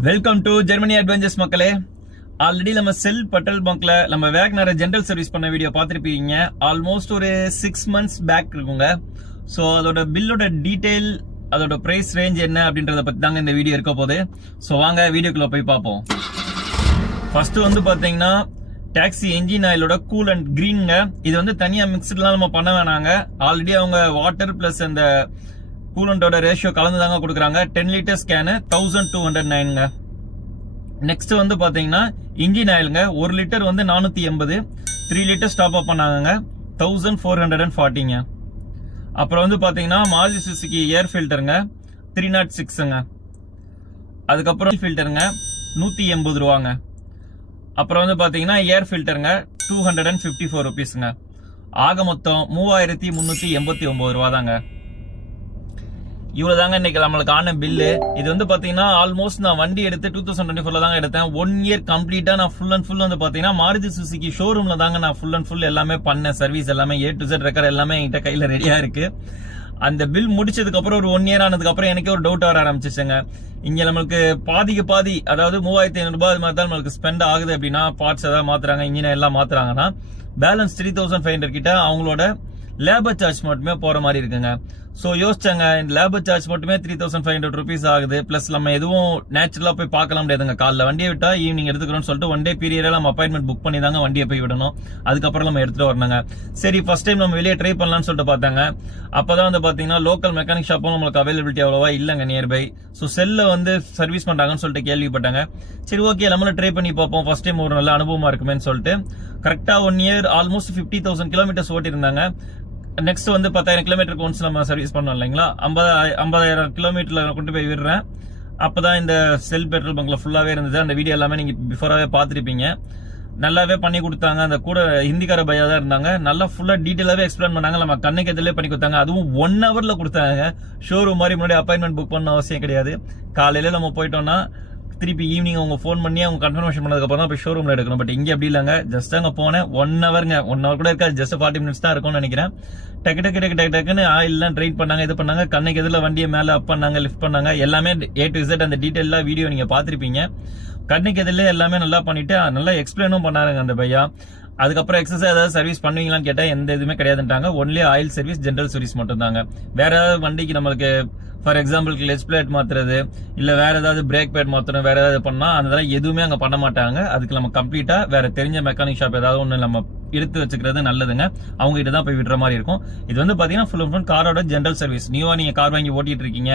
Welcome to Germany adventures மக்களே. Already நம்ம செல் petrol பங்க்ல நம்ம வேக்னர் ஜென்ரல் சர்வீஸ் பண்ண வீடியோ பார்த்துருப்பீங்க. ஆல்மோஸ்ட் ஒரு 6 months பேக் இருக்குங்க. ஸோ அதோட பில்லோட டீடைல், அதோட பிரைஸ் ரேஞ்ச் என்ன அப்படின்றத பத்தி தாங்க இந்த வீடியோ இருக்க போகுது. ஸோ வாங்க வீடியோக்குள்ள போய் பார்ப்போம். ஃபர்ஸ்ட் வந்து பாத்தீங்கன்னா டாக்ஸி என்ஜின் ஆயிலோட கூல் அண்ட் கிரீன்ங்க. இது வந்து தனியா மிக்ஸ்ட்லாம் நம்ம பண்ண வேணாங்க. ஆல்ரெடி அவங்க வாட்டர் பிளஸ் அந்த கூலண்டோட ரேஷியோ கலந்து தாங்க கொடுக்குறாங்க. 10 liters கேனு 1209ங்க. நெக்ஸ்ட் வந்து பாத்தீங்கன்னா இன்ஜின் ஆயிலுங்க. 1 லிட்டர் வந்து 480, 3 liters டாப் அப் பண்ணாங்க 1440ங்க. அப்புறம் வந்து பாத்தீங்கன்னா மாருதி சுசுகி ஏர் ஃபில்டருங்க 306ங்க. அதுக்கப்புறம் ஃபில்டருங்க 180 ரூபாங்க. அப்புறம் வந்து பாத்தீங்கன்னா ஏர் ஃபில்டருங்க 254 rupeesங்க. ஆக மொத்தம் 3389 ரூபா தாங்க. இவ்வளவுதாங்க இன்னைக்கு நம்மளுக்கு ஆன பில்லு. இது வந்து பாத்தீங்கன்னா ஆல்மோஸ்ட் நான் வண்டி எடுத்து 2024 தாங்க எடுத்தேன். 1 year கம்ப்ளீட்டா நான் ஃபுல் அண்ட் ஃபுல் வந்து பாத்தீங்கன்னா மாருதி சுசுகி ஷோரூம்ல தாங்க நான் ஃபுல் அண்ட் ஃபுல் எல்லாமே பண்ணேன். சர்வீஸ் எல்லாமே A to Z ரெக்கார்ட் எல்லாமே என்கிட்ட கையில ரெடியா இருக்கு. அந்த பில் முடிச்சதுக்கு அப்புறம் ஒரு 1 year ஆனதுக்கு அப்புறம் எனக்கே ஒரு டவுட் வர ஆரம்பிச்சிச்சுங்க. இங்க நம்மளுக்கு பாதிக்கு பாதி, அதாவது 3500 ரூபாய் அது மாதிரி தான் நம்மளுக்கு ஸ்பெண்ட் ஆகுது அப்படின்னா, பார்ட்ஸ் ஏதாவது மாத்துறாங்க, இன்ஜின் எல்லாம் மாத்துறாங்கன்னா, பேலன்ஸ் 3500 கிட்ட அவங்களோட லேபர் சார்ஜ் மட்டுமே போற மாதிரி இருக்குங்க. சோ யோசிச்சாங்க, இந்த லேபர் சார்ஜ் மட்டுமே 3500 rupees ஆகுது. பிளஸ் நம்ம எதுவும் நேச்சுரலா போய் பார்க்கலாம் முடியாதுங்க. காலைல வண்டியை விட்டா ஈவினிங் எடுத்துக்கிறோம்னு சொல்லிட்டு 1 day பீரியட்ல நம்ம அப்பாயின்மெண்ட் புக் பண்ணி தாங்க வண்டியை போய் விடணும். அதுக்கப்புறம் நம்ம எடுத்துட்டு வரணுங்க. சரி ஃபர்ஸ்ட் டைம் நம்ம வெளியே ட்ரை பண்ணலாம்னு சொல்லிட்டு பார்த்தாங்க. அப்பதான் வந்து பாத்தீங்கன்னா லோக்கல் மெக்கானிக் ஷாப்பும் நம்மளுக்கு அவைலபிலிட்டி அவ்வளவா இல்லங்க நியர்பை. சோ செல்ல வந்து சர்வீஸ் பண்றாங்கன்னு சொல்லிட்டு கேள்விப்பட்டாங்க. சரி ஓகே நம்மளும் ட்ரை பண்ணி பார்ப்போம், ஃபர்ஸ்ட் டைம் ஒரு நல்ல அனுபவமா இருக்குமேன்னு சொல்லிட்டு கரெக்டா 1 year ஆல்மோஸ்ட் 50,000 kilometers ஓட்டி இருந்தாங்க. நெக்ஸ்ட் வந்து 10,000 கிலோமீட்டருக்கு ஒன்ஸ் நம்ம சர்வீஸ் பண்ணோம் இல்லைங்களா, 50,000 கிலோமீட்டர்ல கொண்டு போய் விடுறேன். அப்பதான் இந்த செல் பெட்ரோல் பங்க்ல ஃபுல்லாவே இருந்தது. அந்த வீடியோ எல்லாமே நீங்க பிஃபோராவே பாத்திருப்பீங்க. நல்லாவே பண்ணி கொடுத்தாங்க. அந்த கூட ஹிந்திக்கார பையா தான் இருந்தாங்க. நல்லா ஃபுல்லா டீடைலாவே எக்ஸ்பிளைன் பண்ணாங்க. நம்ம கண்ணுக்கு எதிலே பண்ணி கொடுத்தாங்க. அதுவும் 1 hourல கொடுத்தாங்க. ஷோரூம் மாதிரி முன்னாடி அப்பாயின்மெண்ட் புக் பண்ண அவசியம் கிடையாது. காலையில நம்ம போயிட்டோம்னா திருப்பி ஈவினிங் அவங்க ஃபோன் பண்ணி அவங்க கன்ஃபர்மேஷன் பண்ணதுக்கு அப்புறம் தான் போய் ஷோரூம்ல எடுக்கணும். பட் இங்க அப்படி இல்லங்க. ஜஸ்ட் அங்க போனேன் 1 hourங்க. 1 hour கூட இருக்காது, ஜஸ்ட் 40 minutes தான் இருக்கும்னு நினைக்கிறேன். டக்குன்னு ஆயில் எல்லாம் ட்ரைன் பண்ணாங்க, இது பண்ணாங்க, கண்ணுக்கு எதிர வண்டியை மேல அப் பண்ணாங்க, லிஃப்ட் பண்ணாங்க. எல்லாமே A to Z அந்த டீடைலா வீடியோ நீங்க பாத்திருப்பீங்க. கண்ணுக்கு எதிர எல்லாமே நல்லா பண்ணிட்டு நல்லா எக்ஸ்பிளைனும் பண்ணாருங்க அந்த பையா. அதுக்கப்புறம் எக்ஸஸ் ஏதாவது சர்வீஸ் பண்ணுவீங்களான்னு கேட்டா எந்த இதுவுமே கிடையாதுட்டாங்க. Only oil service, general service மட்டும் தாங்க. வேற ஏதாவது வண்டிக்கு நம்மளுக்கு ஃபார் எக்ஸாம்பிள் கிளச் பிளேட் மாத்துறது, இல்ல வேற ஏதாவது பிரேக் பேட் மாத்தணும், வேற ஏதாவது பண்ணா அதெல்லாம் எதுவுமே அங்க பண்ண மாட்டாங்க. அதுக்கு நம்ம கம்ப்ளீட்டா வேற தெரிஞ்ச மெக்கானிக் ஷாப் ஏதாவது ஒண்ணு நம்ம எடுத்து வச்சுக்கிறது நல்லதுங்க. அவங்க கிட்ட தான் போய் விடுற மாதிரி இருக்கும். இது வந்து பாத்தீங்கன்னா ஃபுல் அண்ட் ஃபுல் காரோட ஜென்ரல் சர்வீஸ். நியூவா நீங்க கார் வாங்கி ஓட்டிட்டு இருக்கீங்க,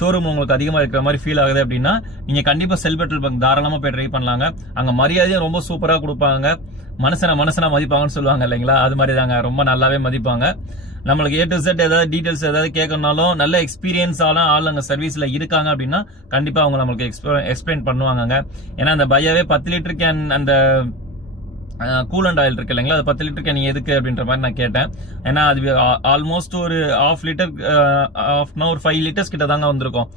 ஷோரூம் உங்களுக்கு அதிகமா இருக்கிற மாதிரி ஃபீல் ஆகுது அப்படின்னா நீங்க கண்டிப்பா செல் பெட்ரோல் பங்க் தாராளமா போய் ட்ரை பண்ணலாங்க. அங்க மரியாதையும் ரொம்ப சூப்பரா கொடுப்பாங்க. மனுஷனா மதிப்பாங்கன்னு சொல்லுவாங்க இல்லைங்களா, அது மாதிரி தாங்க. ரொம்ப நல்லாவே மதிப்பாங்க. நம்மளுக்கு A to Z ஏதாவது டீடைல்ஸ் ஏதாவது கேட்கணும்னாலும் நல்ல எக்ஸ்பீரியன்ஸ் ஆள் அங்க சர்வீஸ்ல இருக்காங்க அப்படின்னா கண்டிப்பா அவங்க நம்மளுக்கு எக்ஸ்பிளைன் பண்ணுவாங்க. ஏன்னா அந்த பையாவே 10 liter கேன் அந்த கூலண்ட் ஆயில் இருக்கு இல்லைங்களா, அது 10 liter கேன் எதுக்கு அப்படின்ற மாதிரி நான் கேட்டேன். ஏன்னா அது ஆல்மோஸ்ட் ஒரு ½ liter, ஒரு 5 liters கிட்ட தாங்க வந்திருக்கும்.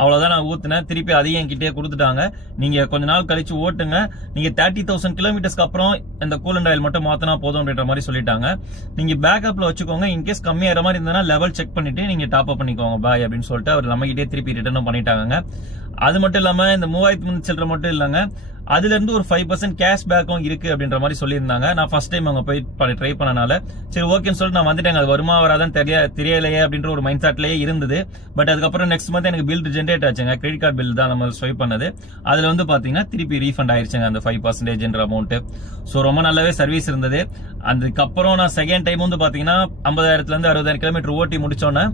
அவ்வளவுதான் நான் ஊத்துனேன். திருப்பி அதையும் என்கிட்டயே கொடுத்துட்டாங்க. நீங்க கொஞ்ச நாள் கழிச்சு ஓட்டுங்க, நீங்க 30,000 kilometersக்கு அப்புறம் இந்த கூலண்ட் ஆயில் மட்டும் மாத்தினா போதும் அப்படின்ற மாதிரி சொல்லிட்டாங்க. நீங்க பேக்கப்ல வச்சுக்கோங்க. இன்கேஸ் கம்மியாகிற மாதிரி இருந்தா லெவல் செக் பண்ணிட்டு நீங்க டாப் அப் பண்ணிக்கோங்க பாய் அப்படின்னு சொல்லிட்டு அவர் நம்ம கிட்டே திருப்பி ரிட்டர்னும் பண்ணிட்டாங்க. அது மட்டும் இல்லாம இந்த 3300 சில்லற மட்டும் இல்லங்க, அதுல இருந்து ஒரு 5% கேஷ் பேக்கும் இருக்கு அப்படின்ற மாதிரி சொல்லியிருந்தாங்க. நான் ஃபர்ஸ்ட் டைம் அங்க போய் ட்ரை பண்ணனால சரி ஓகேன்னு சொல்லிட்டு நான் வந்துட்டேங்க. அது வருமா வராதான் தெரியலையே அப்படின்ற ஒரு மைண்ட் தாட்லயே இருந்தது. பட் அதுக்கப்புறம் நெக்ஸ்ட் மந்த் எனக்கு பில் ஜென்ரேட் ஆச்சுங்க. கிரெடிட் கார்டு பில் தான் நம்ம ஸ்வைப் பண்ணது. அதுல வந்து பாத்தீங்கன்னா திருப்பி ரீஃபண்ட் ஆயிருச்சுங்க அந்த 5% அமௌண்ட். சோ ரொம்ப நல்லாவே சர்வீஸ் இருந்தது. அதுக்கப்புறம் நான் செகண்ட் டைம் வந்து பாத்தீங்கன்னா 50,000 இருந்து 60,000 கிலோமீட்டர் ஓட்டி முடிச்சோன்னே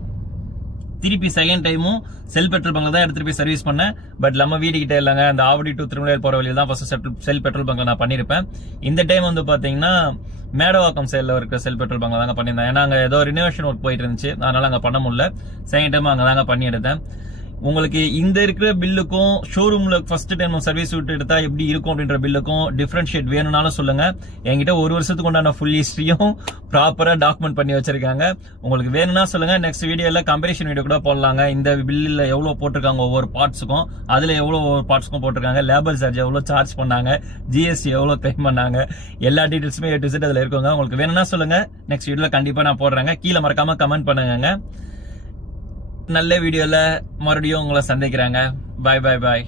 திருப்பி செகண்ட் டைமும் செல் பெட்ரோல் பங்க்ல தான் எடுத்துட்டு போய் சர்வீஸ் பண்ணேன். பட் நம்ம வீடு கிட்ட இல்லங்க, அந்த ஆவடி டு திருமலையார் போற வழியில தான் ஃபர்ஸ்ட் செல் பெட்ரோல் பங்க்ல நான் பண்ணிருப்பேன். இந்த டைம் வந்து பாத்தீங்கன்னா மேடவாக்கம் சைட்ல இருக்க செல் பெட்ரோல் பங்க்ல தாங்க பண்ணியிருந்தேன். ஏன்னா அங்க ஏதோ ரினோவேஷன் ஒர்க் போயிட்டு இருந்துச்சு, அதனால அங்க பண்ண முடியல. செகண்ட் டைம் அங்க தாங்க பண்ணி எடுத்தேன். உங்களுக்கு இந்த இருக்கிற பில்லுக்கும் ஷோரூம்ல ஃபர்ஸ்ட் டைம் சர்வீஸ் விட்டு எடுத்தா எப்படி இருக்கும் அப்படின்ற பில்லுக்கும் டிஃபரன்ஷியேட் வேணும்னாலும் சொல்லுங்க. என்கிட்ட 1 வருஷத்துக்கு உண்டான ஃபுல் ஹிஸ்டரியும் ப்ராப்பரா டாக்குமெண்ட் பண்ணி வச்சிருக்காங்க. உங்களுக்கு வேணும்னா சொல்லுங்க. நெக்ஸ்ட் வீடியோல கம்பேரிஷன் வீடியோ கூட போடலாங்க. இந்த பில்லுல எவ்வளவு போட்டிருக்காங்க ஒவ்வொரு பார்ட்ஸுக்கும், அதுல எவ்வளவு ஒவ்வொரு பார்ட்ஸுக்கும் போட்டிருக்காங்க, லேபர் சார்ஜ் எவ்வளவு சார்ஜ் பண்ணாங்க, ஜிஎஸ்டி எவ்வளவு கிளைம் பண்ணாங்க, எல்லா டீடைல்ஸுமே A to Z அதுல இருக்குங்க. உங்களுக்கு வேணும்னா சொல்லுங்க. நெக்ஸ்ட் வீடியோல கண்டிப்பா நான் போடுறேங்க. கீழே மறக்காம கமெண்ட் பண்ணுங்க. நல்ல வீடியோல மறுபடியும் உங்களை சந்திக்கிறாங்க. பாய் பாய் பாய்.